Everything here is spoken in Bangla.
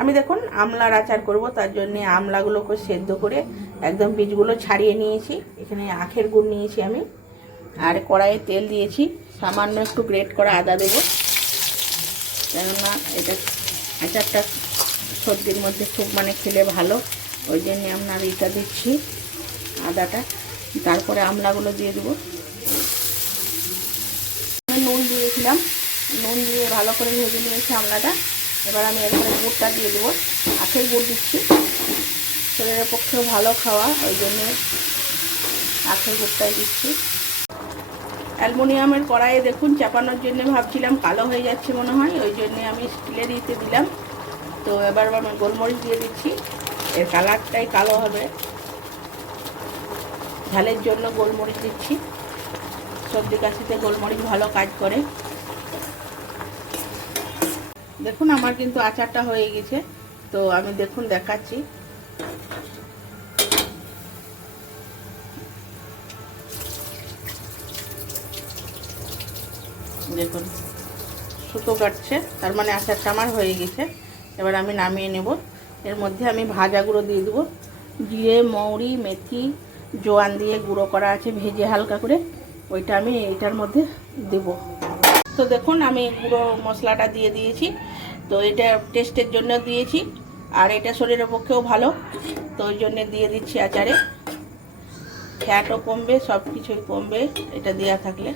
আমি দেখুন আমলার আচার করব, তার জন্যে আমলাগুলোকে সেদ্ধ করে একদম বীজগুলো ছাড়িয়ে নিয়েছি। এখানে আখের গুড় নিয়েছি আমি, আর কড়াইয়ে তেল দিয়েছি। সামান্য একটু গ্রেট করা আদা দেবো, কেননা এটা আচারটা সর্দির মধ্যে খুব খেলে ভালো, ওই জন্যে আপনার এটা দিচ্ছি আদাটা। তারপরে আমলাগুলো দিয়ে দেবো। নুন দিয়েছিলাম, নুন দিয়ে ভালো করে ভেজে নিয়েছি আমলাটা। এবার আমি এরপরে গুড়টা দিয়ে দেবো, আখের গুড় দিচ্ছি, শরীরের পক্ষেও ভালো খাওয়া, ওই জন্যে আখের গুড়টাই দিচ্ছি। অ্যালুমিনিয়ামের কড়াইয়ে দেখুন চাপানোর জন্য ভাবছিলাম কালো হয়ে যাচ্ছে মনে হয়, ওই জন্যে আমি স্টিলের দিতে দিলাম। তো এবার আমি গোলমরিচ দিয়ে দিচ্ছি, এর কালারটাই কালো হবে, ঝালের জন্য গোলমরিচ দিচ্ছি। সর্দি কাশিতে গোলমরিচ ভালো কাজ করে। দেখুন আমার কিন্তু আচারটা হয়ে গেছে, তো আমি দেখুন দেখাচ্ছি। দেখুন সুতো কাটছে, তার মানে আচারটা আমার হয়ে গেছে। এবার আমি নামিয়ে নেব। এর মধ্যে আমি ভাজা গুঁড়ো দিয়ে দেবো, জিরে, মৌরি, মেথি, জোয়ান দিয়ে গুঁড়ো করা আছে ভেজে হালকা করে, ওইটা আমি এইটার মধ্যে দেব। তো দেখুন আমি গুঁড়ো মশলাটা দিয়ে দিয়েছি। তো এটা টেস্টের জন্য দিয়েছি, আর এটা শরীরের পক্ষেও ভালো, তো ওই জন্যে দিয়ে দিচ্ছি আচারে। ফ্যাটও কমবে, সব কিছুই কমবে এটা দেওয়া থাকলে।